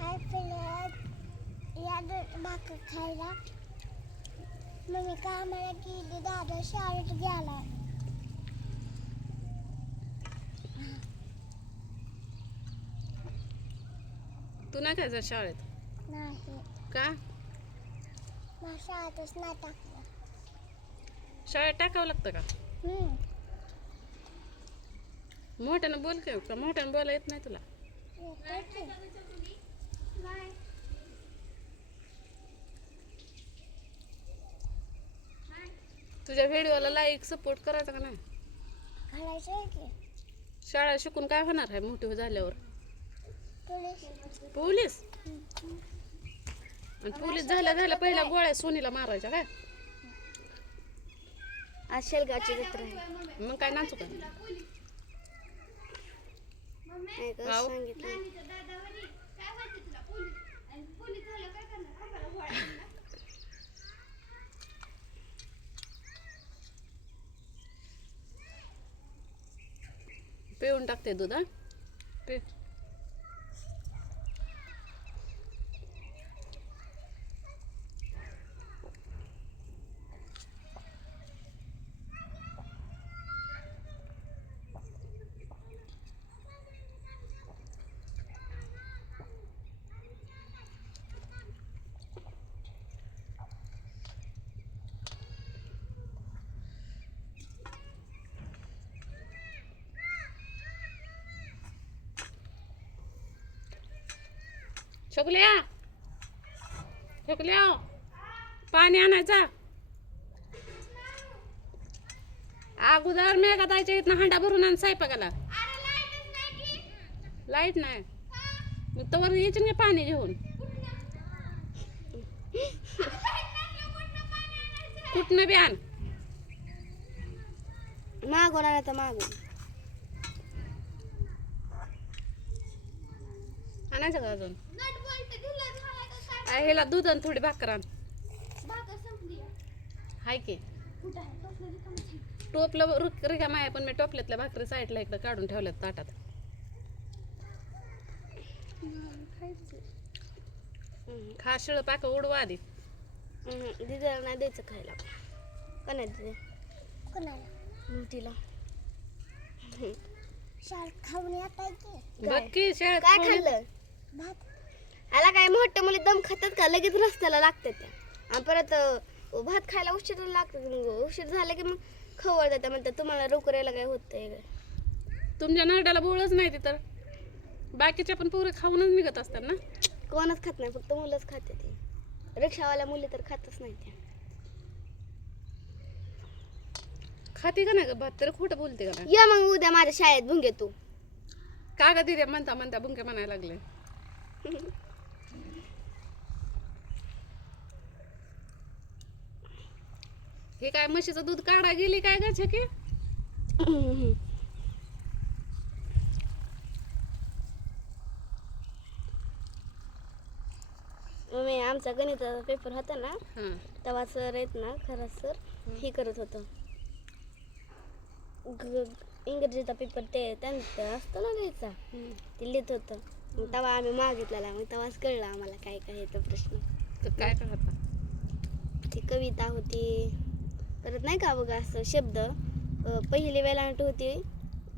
हाय फिरत या भाकर खायला मम्मी कामाला गेली दादा शाळेत गेलाय तू नाही काय जा शाळेत? नाही. का? मला शाळेतच नाही टाकलं. शाळेत टाकावं लागतं का? हम्म. मोठ्यानं बोल की का मोठ्यानं बोला येत नाही तुला. येतंय की. तुझ्या व्हिडिओला लाईक सपोर्ट करायचा का नाही? घालायचं आहे की. शाळा शिकून काय होणार आहे मोठी झाल्यावर? पोलीस. पोलीस? आणि पोलीस झाल्या झाल्या पहिल्या गोळ्या सोनीला मारायच्या काय? आज शेलगावची जत्रा आहे मग काय नाचू का? नाही का हाव. सांगितलं. पिऊन टाकते दूध हा? पे छोकल्या छोकल्या पाणी आणायचा. अगोदर मेघा जायच्या इथनं हांडा भरून आण स्वयंपाकाला. लाइट नाही. मग तवर यायचं ना पाणी घेऊन. कुठनं बी आण. मागून आला तर मागून. आणायचं का अजून? आ, ह्याला दूध आणि थोडी भाकर आण. हाय की. टोपलं रुक- रिकामं आहे पण मी टोपल्यातल्या भाकरी साईडला इकडे काढून ठेवल्यात ताटात. खा शिळ पाक उडवा आधी. दिदीला नाही द्यायचं खायला. का नाही दिदी? कोणाला? तिला. शाळेत खाऊन येताय बघ की शाळेत काय खाल्लं? भात. आला काय? मोठं मुली दम खातात का? लगेच रस्त्याला लागतात त्या. आणि परत भात खायला उशीर लागतं मग उशीर झाला की मग खवळ जातं. म्हणतात तुम्हाला लवकर यायला काय होतंय काय तुमच्या नरड्याला बोळच नाही तर. बाकीच्या पण पोरं खाऊनच निघत असतात ना? कोणच खात नाही. फक्त मुलंच खाते ते. रिक्षावाल्या मुली तर खातच नाही त्या. खाते का नाही भात? तरी खोटं बोलते का नाही? या मग उद्या माझ्या शाळेत भुंगे तू. का ग दिरे म्हणता म्हणता बुंके म्हणायला लागले. हे काय म्हशीचं दूध काढा गेली काय ग छकी? मी आमचा गणिताचा पेपर होता ना हा. तेव्हा सर आहेत ना खरा सर हे. करत होतं. ग- इंग्रजीचा पेपर ते त्यांचं असतं ना लिहायचा. ते लिहित होतं. मग तेव्हा आम्ही मागितलेला मग तेव्हाच कळलं आम्हाला काय काय प्रश्न. तर काय करता ती कविता होती. परत नाही का बघा असं शब्द? पहिली वेलांट होती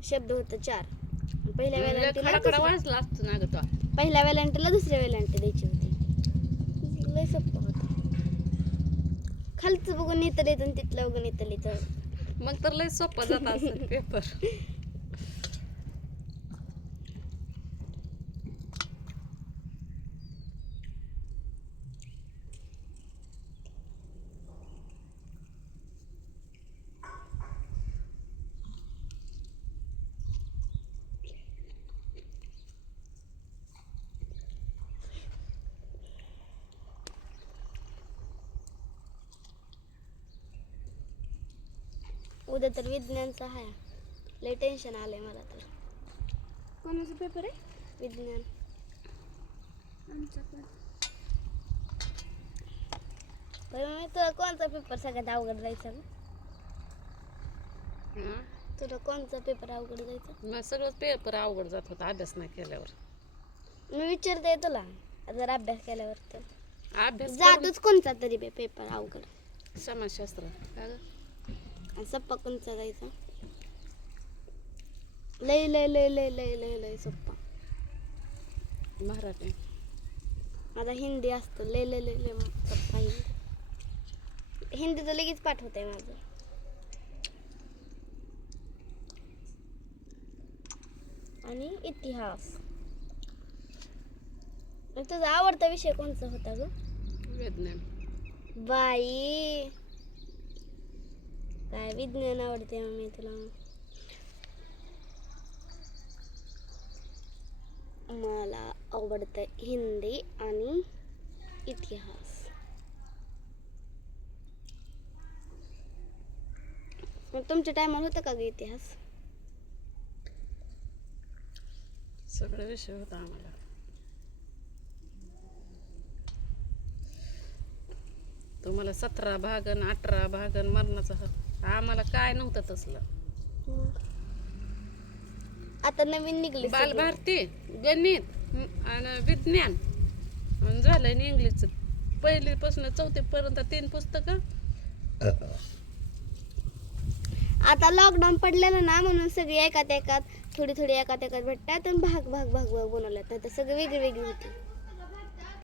शब्द होतं चार. पहिल्या वेलांटीला असतो ना तो. पहिल्या वेलांटीला दुसऱ्या वेलांटी द्यायची होती. लय सोपं होतं. खालचं बघून इथं लिहितं आणि तिथलं बघून इथं लिहितं. मग तर लय सोपा जात असेल पेपर उद्या तर विज्ञानचा आहे लय टेन्शन आलंय मला तर. कोणाचा पेपर आहे? विज्ञान. आमचा पण पण मी तुला कोणता पेपर सगळ्यात अवघड जायचा हा? तुला कोणता पेपर अवघड जायचा? मग सगळं पेपर अवघड जात होता अभ्यास नाही केल्यावर. मी विचारते तुला जर अभ्यास केल्यावर तर. अभ्यास जातोच कोणता तरी बे पेपर अवघड. समाजशास्त्र. का गं? सप्पा कोणचा जायचा लय लय लय लय लय लय लय सोप्पा. मराठी. माझा हिंदी असतो. लय लय लय लय सोप्पा हिंदी. हिंदीचं लगेच पाठ होत आहे माझं. आणि इतिहास. तुझा आवडता विषय कोणता होता ग? बाई. काय विज्ञान आवडते मम्मी तुला? मला आवडतं हिंदी आणि इतिहास. मग तुमच्या टायमाला होतं का ग इतिहास? सगळा विषय होता आम्हाला. तुम्हाला सतरा भागन अठरा भागन मरणाचा हक्क. आम्हाला काय नव्हतं तसलं. आता नवीन निघले सगळे. बालभारती गणित आणि विज्ञान. आणि झालं आणि इंग्लिशचं. पहिलीपासून चौथीपर्यंत तीन पुस्तकं. आता लॉकडाऊन पडलेलं ना म्हणून सगळी एकात एकात थोडी थोडी एकात एकात भेटतात आणि भाग भाग भाग भाग बनवल्यात. नाही तर सगळे वेगळी वेगळी होती.